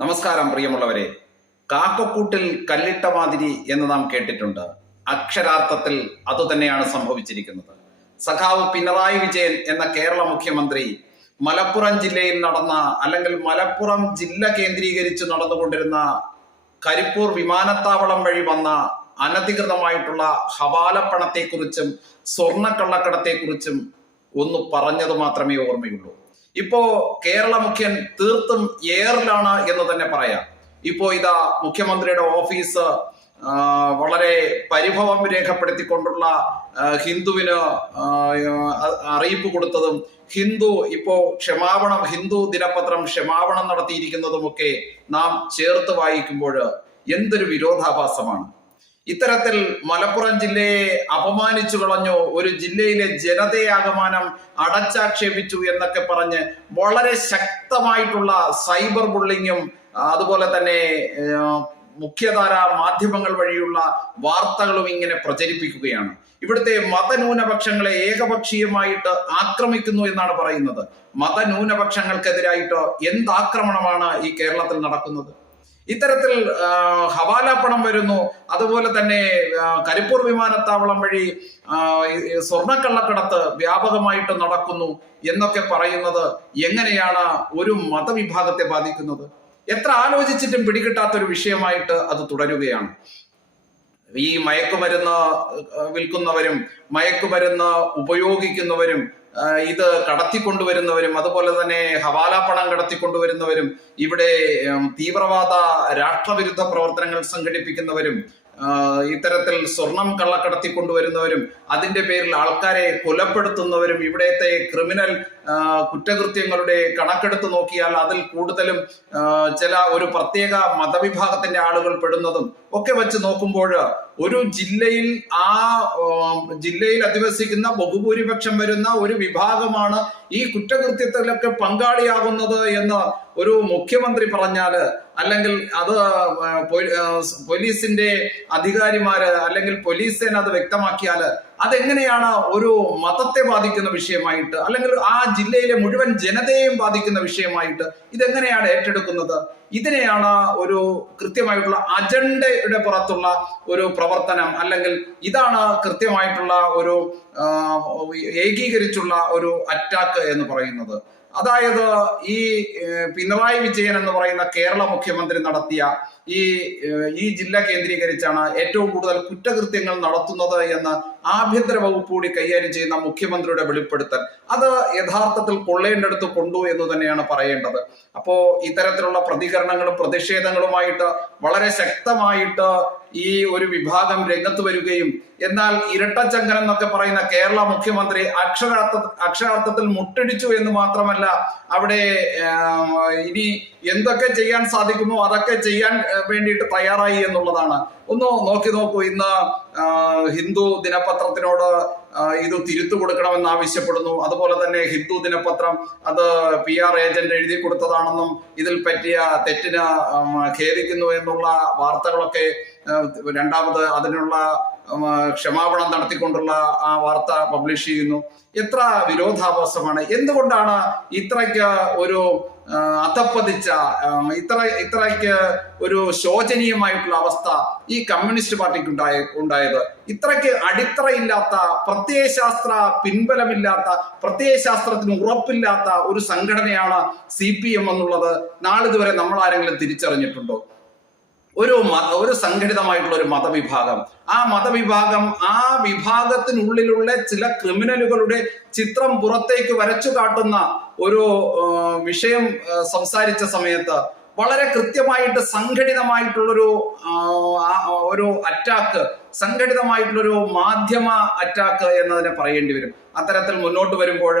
നമസ്കാരം പ്രിയമുള്ളവരെ. കാക്കക്കൂട്ടിൽ കല്ലിട്ട മാതിരി എന്ന് നാം കേട്ടിട്ടുണ്ട്. അക്ഷരാർത്ഥത്തിൽ അതുതന്നെയാണ് സംഭവിച്ചിരിക്കുന്നത്. സഖാവ് പിണറായി വിജയൻ എന്ന കേരള മുഖ്യമന്ത്രി മലപ്പുറം ജില്ലയിൽ നടന്ന അല്ലെങ്കിൽ മലപ്പുറം ജില്ല കേന്ദ്രീകരിച്ച് നടന്നുകൊണ്ടിരുന്ന കരിപ്പൂർ വിമാനത്താവളം വഴി വന്ന അനധികൃതമായിട്ടുള്ള ഹവാലപ്പണത്തെക്കുറിച്ചും സ്വർണ്ണക്കള്ളക്കടത്തെക്കുറിച്ചും ഒന്ന് പറഞ്ഞത് മാത്രമേ ഓർമ്മയുള്ളൂ. ഇപ്പോ കേരള മുഖ്യൻ തീർത്തും എയറിലാണ് എന്ന് തന്നെ പറയാം. ഇപ്പോ ഇതാ മുഖ്യമന്ത്രിയുടെ ഓഫീസ് വളരെ പരിഭവം രേഖപ്പെടുത്തിക്കൊണ്ടുള്ള ഹിന്ദുവിന് അറിയിപ്പ് കൊടുത്തതും ഹിന്ദു ഇപ്പോ ഹിന്ദു ദിനപത്രം ക്ഷമാപണം നടത്തിയിരിക്കുന്നതുമൊക്കെ നാം ചേർത്ത് വായിക്കുമ്പോൾ എന്തൊരു വിരോധാഭാസമാണ്. ഇത്തരത്തിൽ മലപ്പുറം ജില്ലയെ അപമാനിച്ചു കളഞ്ഞു, ഒരു ജില്ലയിലെ ജനതയാകമാനം അടച്ചാക്ഷേപിച്ചു എന്നൊക്കെ പറഞ്ഞ് വളരെ ശക്തമായിട്ടുള്ള സൈബർ ബുള്ളിങ്ങും അതുപോലെ തന്നെ മുഖ്യധാര മാധ്യമങ്ങൾ വഴിയുള്ള വാർത്തകളും ഇങ്ങനെ പ്രചരിപ്പിക്കുകയാണ്. ഇവിടുത്തെ മതന്യൂനപക്ഷങ്ങളെ ഏകപക്ഷീയമായിട്ട് ആക്രമിക്കുന്നു എന്നാണ് പറയുന്നത്. മതന്യൂനപക്ഷങ്ങൾക്കെതിരായിട്ട് എന്താക്രമണമാണ് ഈ കേരളത്തിൽ നടക്കുന്നത്? ഇത്തരത്തിൽ ഹവാല പണം വരുന്നു, അതുപോലെ തന്നെ കരിപ്പൂർ വിമാനത്താവളം വഴി സ്വർണ്ണക്കള്ളക്കടത്ത് വ്യാപകമായിട്ട് നടക്കുന്നു എന്നൊക്കെ പറയുന്നത് എങ്ങനെയാണ് ഒരു മതവിഭാഗത്തെ ബാധിക്കുന്നത്? എത്ര ആലോചിച്ചിട്ടും പിടികിട്ടാത്തൊരു വിഷയമായിട്ട് അത് തുടരുകയാണ്. ഈ മയക്കുമരുന്ന് വിൽക്കുന്നവരും മയക്കുമരുന്ന് ഉപയോഗിക്കുന്നവരും ഇത് കടത്തിക്കൊണ്ടുവരുന്നവരും അതുപോലെ തന്നെ ഹവാല പണം കടത്തിക്കൊണ്ടുവരുന്നവരും ഇവിടെ തീവ്രവാദ രാഷ്ട്രവിരുദ്ധ പ്രവർത്തനങ്ങൾ സംഘടിപ്പിക്കുന്നവരും ഇത്തരത്തിൽ സ്വർണം കള്ളക്കടത്തിക്കൊണ്ടുവരുന്നവരും അതിന്റെ പേരിൽ ആൾക്കാരെ കൊലപ്പെടുത്തുന്നവരും ഇവിടത്തെ ക്രിമിനൽ കുറ്റകൃത്യങ്ങളുടെ കണക്കെടുത്ത് നോക്കിയാൽ അതിൽ കൂടുതലും ചില ഒരു പ്രത്യേക മതവിഭാഗത്തിന്റെ ആളുകൾ പെടുന്നതും ഒക്കെ വെച്ച് നോക്കുമ്പോൾ ഒരു ജില്ലയിൽ ജില്ലയിൽ അധിവസിക്കുന്ന ബഹുഭൂരിപക്ഷം വരുന്ന ഒരു വിഭാഗമാണ് ഈ കുറ്റകൃത്യത്തിലൊക്കെ പങ്കാളിയാകുന്നത് എന്ന് ഒരു മുഖ്യമന്ത്രി പറഞ്ഞാല്, അല്ലെങ്കിൽ അത് പോലീസിന്റെ അധികാരിമാര് അല്ലെങ്കിൽ പോലീസ് സേന അത് വ്യക്തമാക്കിയാല് അതെങ്ങനെയാണ് ഒരു മതത്തെ ബാധിക്കുന്ന വിഷയമായിട്ട് അല്ലെങ്കിൽ ആ ജില്ലയിലെ മുഴുവൻ ജനതയെയും ബാധിക്കുന്ന വിഷയമായിട്ട് ഇതെങ്ങനെയാണ് ഏറ്റെടുക്കുന്നത്? ഇതിനെയാണ് ഒരു കൃത്യമായിട്ടുള്ള അജണ്ടയുടെ പുറത്തുള്ള ഒരു പ്രവർത്തനം, അല്ലെങ്കിൽ ഇതാണ് കൃത്യമായിട്ടുള്ള ഒരു ഏകീകരിച്ചുള്ള ഒരു അറ്റാക്ക് എന്ന് പറയുന്നത്. അതായത് ഈ പിണറായി വിജയൻ എന്ന് പറയുന്ന കേരള മുഖ്യമന്ത്രി നടത്തിയ ഈ ജില്ല കേന്ദ്രീകരിച്ചാണ് ഏറ്റവും കൂടുതൽ കുറ്റകൃത്യങ്ങൾ നടത്തുന്നത് എന്ന് ആഭ്യന്തര വകുപ്പ് കൂടി കൈകാര്യം ചെയ്യുന്ന മുഖ്യമന്ത്രിയുടെ വെളിപ്പെടുത്തൽ അത് യഥാർത്ഥത്തിൽ കൊള്ളേണ്ടടുത്ത് കൊണ്ടു എന്ന് തന്നെയാണ് പറയേണ്ടത്. അപ്പോ ഇത്തരത്തിലുള്ള പ്രതികരണങ്ങളും പ്രതിഷേധങ്ങളുമായിട്ട് വളരെ ശക്തമായിട്ട് ഈ ഒരു വിഭാഗം രംഗത്ത് വരികയും എന്നാൽ ഇരട്ടച്ചങ്കൻ എന്നൊക്കെ പറയുന്ന കേരള മുഖ്യമന്ത്രി അക്ഷരാർത്ഥത്തിൽ മുട്ടടിച്ചു എന്ന് മാത്രമല്ല അവിടെ ഇനി എന്തൊക്കെ ചെയ്യാൻ സാധിക്കുമോ അതൊക്കെ ചെയ്യാൻ വേണ്ടിയിട്ട് തയ്യാറായി എന്നുള്ളതാണ്. ഒന്ന് നോക്കൂ, ഇന്ന് ഹിന്ദു ദിനപത്രത്തിനോട് ഇത് തിരുത്തു കൊടുക്കണമെന്ന് ആവശ്യപ്പെടുന്നു. അതുപോലെ തന്നെ ഹിന്ദു ദിനപത്രം അത് PR ഏജന്റ് എഴുതി കൊടുത്തതാണെന്നും ഇതിൽ പറ്റിയ തെറ്റിന് ഖേദിക്കുന്നു എന്നുള്ള വാർത്തകളൊക്കെ രണ്ടാമത് അതിനുള്ള ക്ഷമാപണം നടത്തിക്കൊണ്ടുള്ള ആ വാർത്ത പബ്ലിഷ് ചെയ്യുന്നു. എത്ര വിരോധാഭാസമാണ്! എന്തുകൊണ്ടാണ് ഇത്രയ്ക്ക് ഒരു അധപ്പതിച്ച ഇത്രയ്ക്ക് ഒരു ശോചനീയമായിട്ടുള്ള അവസ്ഥ ഈ കമ്മ്യൂണിസ്റ്റ് പാർട്ടിക്ക് ഉണ്ടായത്? ഇത്രയ്ക്ക് അടിത്തറയില്ലാത്ത, പ്രത്യയശാസ്ത്ര പിൻബലമില്ലാത്ത, പ്രത്യയശാസ്ത്രത്തിന് ഉറപ്പില്ലാത്ത ഒരു സംഘടനയാണ് CPM എന്നുള്ളത് നാളിതുവരെ നമ്മൾ ആരെങ്കിലും തിരിച്ചറിഞ്ഞിട്ടുണ്ടോ? ഒരു സംഘടിതമായിട്ടുള്ള ഒരു മതവിഭാഗം, ആ വിഭാഗത്തിനുള്ളിലുള്ള ചില ക്രിമിനലുകളുടെ ചിത്രം പുറത്തേക്ക് വരച്ചു കാട്ടുന്ന ഒരു വിഷയം സംസാരിച്ച സമയത്ത് വളരെ കൃത്യമായിട്ട് സംഘടിതമായിട്ടുള്ളൊരു അറ്റാക്ക്, സംഘടിതമായിട്ടുള്ളൊരു മാധ്യമ അറ്റാക്ക് എന്നതിനെ പറയേണ്ടി വരും. അത്തരത്തിൽ മുന്നോട്ട് വരുമ്പോൾ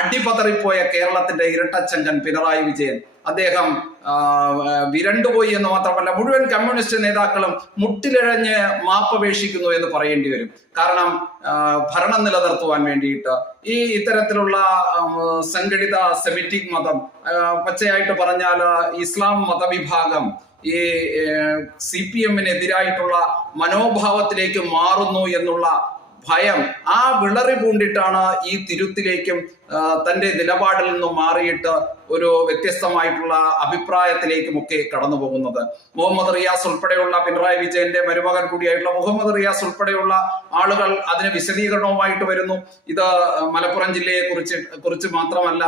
അടിപതറിപ്പോയ കേരളത്തിന്റെ ഇരട്ടച്ചങ്കൻ പിണറായി വിജയൻ അദ്ദേഹം വിരണ്ടുപോയി എന്ന് മാത്രമല്ല മുഴുവൻ കമ്മ്യൂണിസ്റ്റ് നേതാക്കളും മുട്ടിലിഴഞ്ഞ് മാപ്പപേക്ഷിക്കുന്നു എന്ന് പറയേണ്ടി വരും. കാരണം ഭരണം നിലനിർത്തുവാൻ വേണ്ടിയിട്ട് ഈ ഇത്തരത്തിലുള്ള സംഘടിത സെമിറ്റിക് മതം, പച്ചയായിട്ട് പറഞ്ഞാൽ ഇസ്ലാം മതവിഭാഗം ഈ CPM-നെതിരായിട്ടുള്ള മനോഭാവത്തിലേക്ക് മാറുന്നു എന്നുള്ള ഭയം, ആ വിളറി പൂണ്ടിട്ടാണ് ഈ തിരുത്തിലേക്കും തന്റെ നിലപാടിൽ നിന്നും മാറിയിട്ട് ഒരു വ്യത്യസ്തമായിട്ടുള്ള അഭിപ്രായത്തിലേക്കുമൊക്കെ കടന്നു പോകുന്നത്. മുഹമ്മദ് റിയാസ് ഉൾപ്പെടെയുള്ള, പിണറായി വിജയന്റെ മരുമകൻ കൂടിയായിട്ടുള്ള മുഹമ്മദ് റിയാസ് ഉൾപ്പെടെയുള്ള ആളുകൾ അതിന് വിശദീകരണവുമായിട്ട് വരുന്നു. ഇത് മലപ്പുറം ജില്ലയെ കുറിച്ച് മാത്രമല്ല,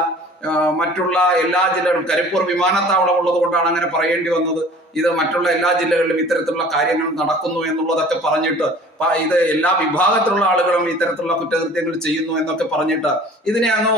മറ്റുള്ള എല്ലാ ജില്ലകളും, കരിപ്പൂർ വിമാനത്താവളം ഉള്ളത് കൊണ്ടാണ് അങ്ങനെ പറയേണ്ടി വന്നത്. ഇത് മറ്റുള്ള എല്ലാ ജില്ലകളിലും ഇത്തരത്തിലുള്ള കാര്യങ്ങൾ നടക്കുന്നു എന്നുള്ളതൊക്കെ പറഞ്ഞിട്ട്, ഇത് എല്ലാ വിഭാഗത്തിലുള്ള ആളുകളും ഇത്തരത്തിലുള്ള കുറ്റകൃത്യങ്ങൾ ചെയ്യുന്നു എന്നൊക്കെ പറഞ്ഞിട്ട് ഇതിനെ അങ്ങ്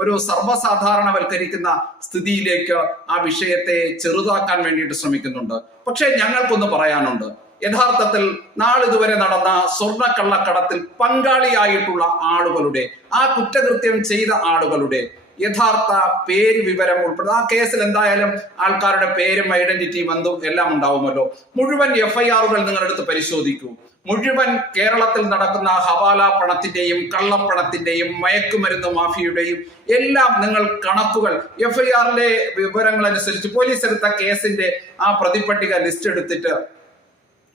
ഒരു സർവ്വസാധാരണവൽക്കരിക്കുന്ന സ്ഥിതിയിലേക്ക് ആ വിഷയത്തെ ചെറുതാക്കാൻ വേണ്ടിയിട്ട് ശ്രമിക്കുന്നുണ്ട്. പക്ഷെ ഞങ്ങൾക്കൊന്ന് പറയാനുണ്ട്. യഥാർത്ഥത്തിൽ നാളിതുവരെ നടന്ന സ്വർണ്ണക്കള്ളക്കടത്തിൽ പങ്കാളിയായിട്ടുള്ള ആളുകളുടെ, ആ കുറ്റകൃത്യം ചെയ്ത ആളുകളുടെ യഥാർത്ഥ പേര് വിവരം ഉൾപ്പെടുന്ന ആ കേസിൽ എന്തായാലും ആൾക്കാരുടെ പേരും ഐഡന്റിറ്റി ബന്ധവും എല്ലാം ഉണ്ടാവുമല്ലോ. മുഴുവൻ FIR-കൾ നിങ്ങളെടുത്ത് പരിശോധിക്കൂ. മുഴുവൻ കേരളത്തിൽ നടക്കുന്ന ഹവാല പണത്തിന്റെയും കള്ളപ്പണത്തിന്റെയും മയക്കുമരുന്ന് മാഫിയുടെയും എല്ലാം നിങ്ങൾ കണക്കുകൾ, FIR-ലെ വിവരങ്ങൾ അനുസരിച്ച് പോലീസ് എടുത്ത കേസിന്റെ ആ പ്രതിപട്ടിക ലിസ്റ്റ് എടുത്തിട്ട്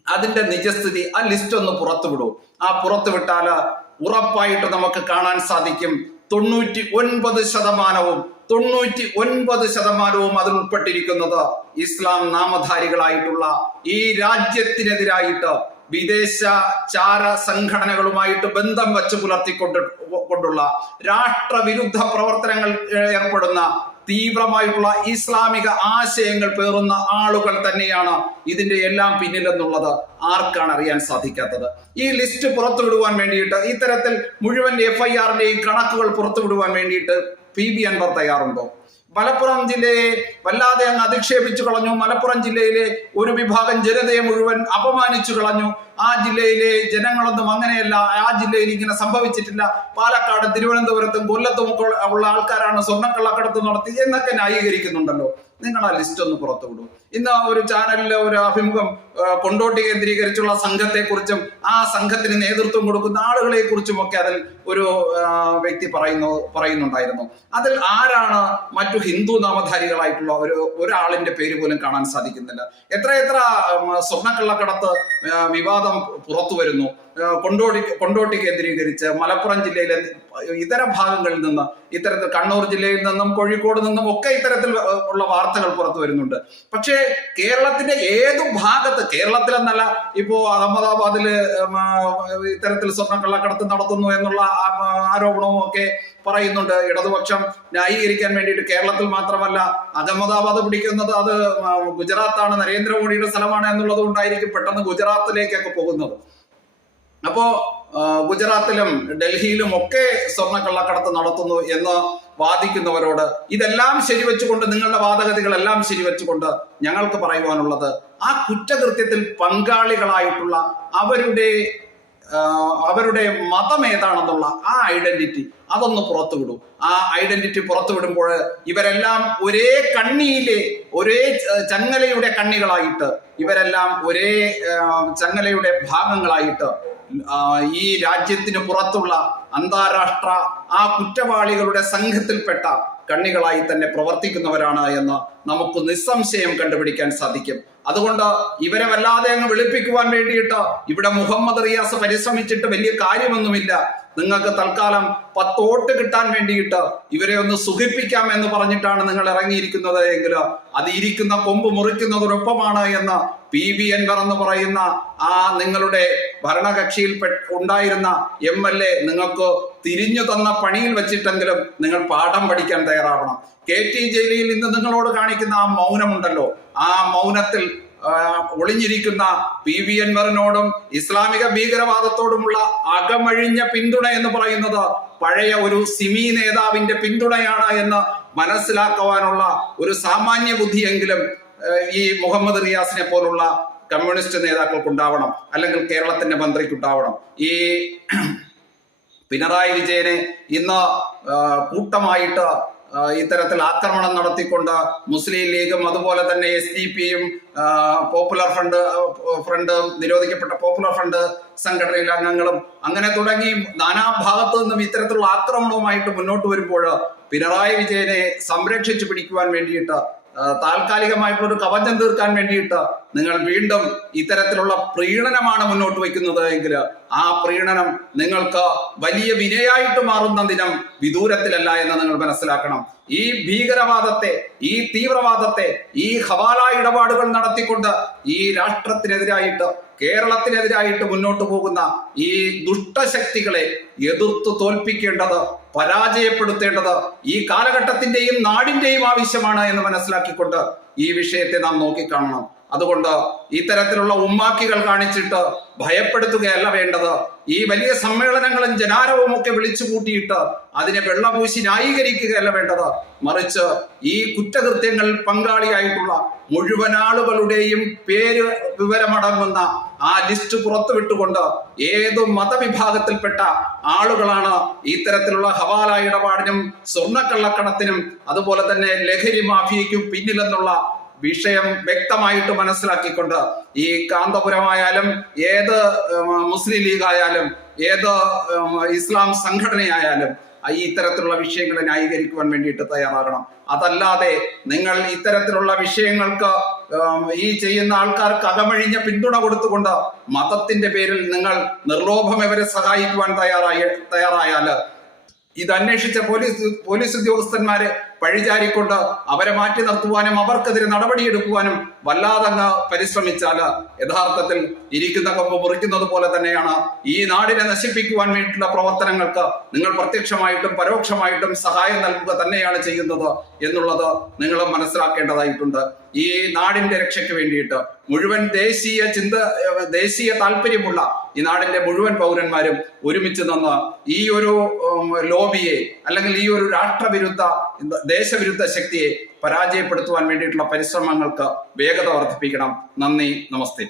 അതിന്റെ നിജസ്ഥിതി, ആ ലിസ്റ്റ് ഒന്ന് പുറത്തുവിടൂ. ആ പുറത്തുവിട്ടാൽ ഉറപ്പായിട്ട് നമുക്ക് കാണാൻ സാധിക്കും 99% അതിൽ ഉൾപ്പെട്ടിരിക്കുന്നത് ഇസ്ലാം നാമധാരികളായിട്ടുള്ള, ഈ രാജ്യത്തിനെതിരായിട്ട് വിദേശ ചാര സംഘടനകളുമായിട്ട് ബന്ധം വച്ച് പുലർത്തിക്കൊണ്ടുള്ള രാഷ്ട്രവിരുദ്ധ പ്രവർത്തനങ്ങൾ ഏർപ്പെടുന്ന തീവ്രമായിട്ടുള്ള ഇസ്ലാമിക ആശയങ്ങൾ പേറുന്ന ആളുകൾ തന്നെയാണ് ഇതിന്റെ എല്ലാം പിന്നിലെന്നുള്ളത് ആർക്കാണ് അറിയാൻ സാധിക്കാത്തത്? ഈ ലിസ്റ്റ് പുറത്തുവിടുവാൻ വേണ്ടിയിട്ട്, ഇത്തരത്തിൽ മുഴുവൻ FIR-ന്റെയും കണക്കുകൾ പുറത്തുവിടുവാൻ വേണ്ടിയിട്ട് PV അൻവർ തയ്യാറുണ്ടോ? മലപ്പുറം ജില്ലയെ വല്ലാതെ അങ്ങ് അധിക്ഷേപിച്ചു കളഞ്ഞു. മലപ്പുറം ജില്ലയിലെ ഒരു വിഭാഗം ജനതയെ മുഴുവൻ അപമാനിച്ചു കളഞ്ഞു. ആ ജില്ലയിലെ ജനങ്ങളൊന്നും അങ്ങനെയല്ല, ആ ജില്ലയിൽ ഇങ്ങനെ സംഭവിച്ചിട്ടില്ല, പാലക്കാട്, തിരുവനന്തപുരത്തും കൊല്ലത്തും ഒക്കെ ഉള്ള ആൾക്കാരാണ് സ്വർണ്ണക്കള്ളക്കടത്ത് നടത്തി എന്നൊക്കെ ന്യായീകരിക്കുന്നുണ്ടല്ലോ. നിങ്ങൾ ആ ലിസ്റ്റ് ഒന്ന് പുറത്തുവിടും. ഇന്ന് ഒരു ചാനലിലെ ഒരു അഭിമുഖം കൊണ്ടോട്ടി കേന്ദ്രീകരിച്ചുള്ള സംഘത്തെ കുറിച്ചും ആ സംഘത്തിന് നേതൃത്വം കൊടുക്കുന്ന ആളുകളെ കുറിച്ചും ഒക്കെ അതിൽ ഒരു വ്യക്തി പറയുന്നുണ്ടായിരുന്നു. അതിൽ ആരാണ് മറ്റു ഹിന്ദു നാമധാരികളായിട്ടുള്ള ഒരാളിന്റെ പേര് പോലും കാണാൻ സാധിക്കുന്നില്ല. എത്ര സ്വർണ്ണക്കള്ളക്കടത്ത് വിവാദം പുറത്തു വരുന്നു. കൊണ്ടോട്ടി കേന്ദ്രീകരിച്ച് മലപ്പുറം ജില്ലയിലെ ഇതര ഭാഗങ്ങളിൽ നിന്ന്, ഇത്തരത്തിൽ കണ്ണൂർ ജില്ലയിൽ നിന്നും കോഴിക്കോട് നിന്നും ഒക്കെ ഇത്തരത്തിൽ ഉള്ള വാർത്തകൾ പുറത്തു വരുന്നുണ്ട്. പക്ഷേ കേരളത്തിന്റെ ഏതു ഭാഗത്ത്, കേരളത്തിലെന്നല്ല, ഇപ്പോ അഹമ്മദാബാദില് ഇത്തരത്തിൽ സ്വർണ്ണക്കള്ളക്കടത്ത് നടത്തുന്നു എന്നുള്ള ആരോപണവും ഒക്കെ പറയുന്നുണ്ട്. ഇടതുപക്ഷം ന്യായീകരിക്കാൻ വേണ്ടിയിട്ട് കേരളത്തിൽ മാത്രമല്ല, അഹമ്മദാബാദ് പിടിക്കുന്നത് അത് ഗുജറാത്താണ്, നരേന്ദ്രമോദിയുടെ സ്ഥലമാണ് എന്നുള്ളത് കൊണ്ടായിരിക്കും പെട്ടെന്ന് ഗുജറാത്തിലേക്കൊക്കെ പോകുന്നത്. അപ്പോ ഗുജറാത്തിലും ഡൽഹിയിലും ഒക്കെ സ്വർണ്ണക്കള്ളക്കടത്ത് നടത്തുന്നു എന്ന് വാദിക്കുന്നവരോട് ഇതെല്ലാം ശരിവെച്ചുകൊണ്ട്, നിങ്ങളുടെ വാദഗതികളെല്ലാം ശരിവെച്ചുകൊണ്ട് ഞങ്ങൾക്ക് പറയുവാനുള്ളത്, ആ കുറ്റകൃത്യത്തിൽ പങ്കാളികളായിട്ടുള്ള അവരുടെ മതം ഏതാണെന്നുള്ള ആ ഐഡന്റിറ്റി അതൊന്ന് പുറത്തുവിടും. ആ ഐഡന്റിറ്റി പുറത്തുവിടുമ്പോൾ ഇവരെല്ലാം ഒരേ കണ്ണിയിലെ, ഒരേ ചങ്ങലയുടെ കണ്ണികളായിട്ട്, ഇവരെല്ലാം ഒരേ ചങ്ങലയുടെ ഭാഗങ്ങളായിട്ട് ഈ രാജ്യത്തിന് പുറത്തുള്ള അന്താരാഷ്ട്ര ആ കുറ്റവാളികളുടെ സംഘത്തിൽപ്പെട്ട കണ്ണികളായി തന്നെ പ്രവർത്തിക്കുന്നവരാണ് എന്ന് നമുക്ക് നിസ്സംശയം കണ്ടുപിടിക്കാൻ സാധിക്കും. അതുകൊണ്ട് ഇവരെ വല്ലാതെ അങ്ങ് വെളുപ്പിക്കുവാൻ വേണ്ടിയിട്ട് ഇവിടെ മുഹമ്മദ് റിയാസ് പരിശ്രമിച്ചിട്ട് വലിയ കാര്യമൊന്നുമില്ല. നിങ്ങൾക്ക് തൽക്കാലം 10 വോട്ട് കിട്ടാൻ വേണ്ടിയിട്ട് ഇവരെ ഒന്ന് സുഖിപ്പിക്കാം എന്ന് പറഞ്ഞിട്ടാണ് നിങ്ങൾ ഇറങ്ങിയിരിക്കുന്നത് എങ്കിൽ അത് ഇരിക്കുന്ന കൊമ്പ് മുറിക്കുന്നതോടൊപ്പമാണ് എന്ന് PV അൻവർ എന്ന് പറയുന്ന ആ നിങ്ങളുടെ ഭരണകക്ഷിയിൽ ഉണ്ടായിരുന്ന MLA നിങ്ങൾക്ക് തിരിഞ്ഞു തന്ന പണിയിൽ വെച്ചിട്ടെങ്കിലും നിങ്ങൾ പാഠം പഠിക്കാൻ തയ്യാറാവണം. KT ജലീൽ ഇന്ന് നിങ്ങളോട് കാണിക്കുന്ന ആ മൗനമുണ്ടല്ലോ, ആ മൗനത്തിൽ ഒളിഞ്ഞിരിക്കുന്ന PV അൻവറിനോടും ഇസ്ലാമിക ഭീകരവാദത്തോടുമുള്ള അകമഴിഞ്ഞ പിന്തുണ എന്ന് പറയുന്നത് പഴയ ഒരു സിമി നേതാവിന്റെ പിന്തുണയാണ് എന്ന് മനസ്സിലാക്കുവാനുള്ള ഒരു സാമാന്യ ബുദ്ധിയെങ്കിലും ഈ മുഹമ്മദ് റിയാസിനെ പോലുള്ള കമ്മ്യൂണിസ്റ്റ് നേതാക്കൾക്കുണ്ടാവണം, അല്ലെങ്കിൽ കേരളത്തിന്റെ മന്ത്രിക്കുണ്ടാവണം. ഈ പിണറായി വിജയനെ ഇന്ന് കൂട്ടമായിട്ട് ഇത്തരത്തിൽ ആക്രമണം നടത്തിക്കൊണ്ട് മുസ്ലിം ലീഗും അതുപോലെ തന്നെ SDP-യും പോപ്പുലർ ഫ്രണ്ട് നിരോധിക്കപ്പെട്ട പോപ്പുലർ ഫ്രണ്ട് സംഘടനയിലെ അംഗങ്ങളും അങ്ങനെ തുടങ്ങി നാനാഭാഗത്തു നിന്നും ഇത്തരത്തിലുള്ള ആക്രമണവുമായിട്ട് മുന്നോട്ട് വരുമ്പോൾ പിണറായി വിജയനെ സംരക്ഷിച്ചു പിടിക്കുവാൻ വേണ്ടിയിട്ട് താൽക്കാലികമായിട്ടുള്ള ഒരു കവചം തീർക്കാൻ വേണ്ടിയിട്ട് നിങ്ങൾ വീണ്ടും ഇത്തരത്തിലുള്ള പ്രീണനമാണ് മുന്നോട്ട് വയ്ക്കുന്നത് എങ്കിൽ ആ പ്രീണനം നിങ്ങൾക്ക് വലിയ വിനയായിട്ട് മാറുന്ന ദിനം വിദൂരത്തിലല്ല എന്ന് നിങ്ങൾ മനസ്സിലാക്കണം. ഈ ഭീകരവാദത്തെ, ഈ തീവ്രവാദത്തെ, ഈ ഹവാല ഇടപാടുകൾ നടത്തിക്കൊണ്ട് ഈ രാഷ്ട്രത്തിനെതിരായിട്ട്, കേരളത്തിനെതിരായിട്ട് മുന്നോട്ട് പോകുന്ന ഈ ദുഷ്ടശക്തികളെ എതിർത്ത് തോൽപ്പിക്കേണ്ടത്, പരാജയപ്പെടുത്തേണ്ടത് ഈ കാലഘട്ടത്തിന്റെയും നാടിന്റെയും ആവശ്യമാണ് എന്ന് മനസ്സിലാക്കിക്കൊണ്ട് ഈ വിഷയത്തെ നാം നോക്കിക്കാണണം. അതുകൊണ്ട് ഇത്തരത്തിലുള്ള ഉമ്മാക്കികൾ കാണിച്ചിട്ട് ഭയപ്പെടുത്തുകയല്ല വേണ്ടത്. ഈ വലിയ സമ്മേളനങ്ങളും ജനാരവും ഒക്കെ വിളിച്ചു കൂട്ടിയിട്ട് അതിനെ വെള്ളപൂശി ന്യായീകരിക്കുകയല്ല വേണ്ടത്. മറിച്ച് ഈ കുറ്റകൃത്യങ്ങൾ പങ്കാളിയായിട്ടുള്ള മുഴുവൻ ആളുകളുടെയും പേര് വിവരമടങ്ങുന്ന ആ ലിസ്റ്റ് പുറത്തുവിട്ടുകൊണ്ട് ഏതു മതവിഭാഗത്തിൽപ്പെട്ട ആളുകളാണ് ഇത്തരത്തിലുള്ള ഹവാല ഇടപാടിനും സ്വർണ്ണക്കള്ളക്കടത്തിനും അതുപോലെ തന്നെ ലഹരി മാഫിയയ്ക്കും പിന്നിലെന്നുള്ള വിഷയം വ്യക്തമായിട്ട് മനസ്സിലാക്കിക്കൊണ്ട് ഈ കാന്തപുരമായാലും ഏത് മുസ്ലിം ലീഗ് ആയാലും ഏത് ഇസ്ലാം സംഘടനയായാലും ഈ ഇത്തരത്തിലുള്ള വിഷയങ്ങളെ ന്യായീകരിക്കുവാൻ വേണ്ടിയിട്ട് തയ്യാറാകണം. അതല്ലാതെ നിങ്ങൾ ഇത്തരത്തിലുള്ള വിഷയങ്ങൾക്ക് ഈ ചെയ്യുന്ന ആൾക്കാർക്ക് അകമഴിഞ്ഞ പിന്തുണ കൊടുത്തുകൊണ്ട് മതത്തിന്റെ പേരിൽ നിങ്ങൾ നിർലോഭം ഇവരെ സഹായിക്കുവാൻ തയ്യാറായാല് ഇത് അന്വേഷിച്ച പോലീസ് ഉദ്യോഗസ്ഥന്മാരെ പഴിചാരിക്കൊണ്ട് അവരെ മാറ്റി നിർത്തുവാനും അവർക്കെതിരെ നടപടിയെടുക്കുവാനും വല്ലാതങ്ങ് പരിശ്രമിച്ചാല് യഥാർത്ഥത്തിൽ ഇരിക്കുന്ന കൊമ്പ് മുറിക്കുന്നത് പോലെ തന്നെയാണ് ഈ നാടിനെ നശിപ്പിക്കുവാൻ വേണ്ടിയിട്ടുള്ള പ്രവർത്തനങ്ങൾക്ക് നിങ്ങൾ പ്രത്യക്ഷമായിട്ടും പരോക്ഷമായിട്ടും സഹായം നൽകുക തന്നെയാണ് ചെയ്യുന്നത് എന്നുള്ളത് നിങ്ങൾ മനസ്സിലാക്കേണ്ടതായിട്ടുണ്ട്. ഈ നാടിന്റെ രക്ഷയ്ക്ക് വേണ്ടിയിട്ട് മുഴുവൻ ദേശീയ താല്പര്യമുള്ള ഈ നാടിന്റെ മുഴുവൻ പൗരന്മാരും ഒരുമിച്ച് നിന്ന് ഈ ഒരു ലോബിയെ അല്ലെങ്കിൽ ഈ ഒരു രാഷ്ട്രവിരുദ്ധ ദേശവിരുദ്ധ ശക്തിയെ പരാജയപ്പെടുത്തുവാൻ വേണ്ടിയിട്ടുള്ള പരിശ്രമങ്ങൾക്ക് വേഗത വർദ്ധിപ്പിക്കണം. നന്ദി, നമസ്തേ.